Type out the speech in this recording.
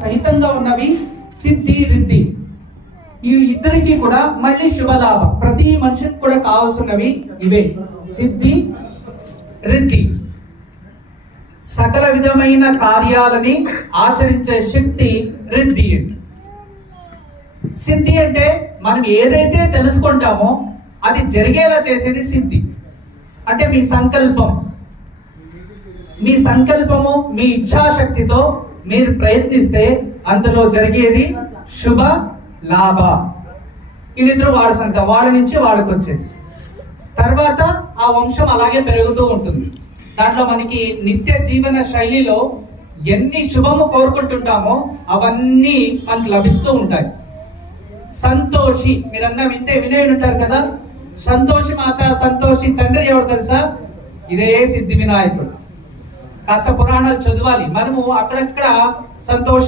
సహితంగా ఉన్నవి సిద్ధి రిద్ధి. ఈ ఇద్దరికి కూడా మళ్ళీ శుభలాభం. ప్రతి మనిషికి కూడా కావాల్సినవి ఇవే, సిద్ధి రిద్ధి. సకల విధమైన కార్యాలని ఆచరించే శక్తి రిద్ధి. సిద్ధి అంటే మనం ఏదైతే తెలుసుకుంటామో అది జరిగేలా చేసేది సిద్ధి. అంటే మీ సంకల్పము మీ ఇచ్ఛాశక్తితో మీరు ప్రయత్నిస్తే అందులో జరిగేది శుభ లాభ. వీళ్ళిద్దరూ వాడు సంత, వాళ్ళ నుంచి వాళ్ళకి వచ్చేది. తర్వాత ఆ వంశం అలాగే పెరుగుతూ ఉంటుంది. దాంట్లో మనకి నిత్య జీవన శైలిలో ఎన్ని శుభము కోరుకుంటుంటామో అవన్నీ మనకు లభిస్తూ ఉంటాయి. సంతోషి, మీరన్నా వినే ఉంటారు కదా, సంతోషి మాత, సంతోషి తండ్రి ఎవరు తెలుసా? ఇదే సిద్ధి వినాయకుడు. కాస్త పురాణాలు చదవాలి మనము. అక్కడక్కడ సంతోష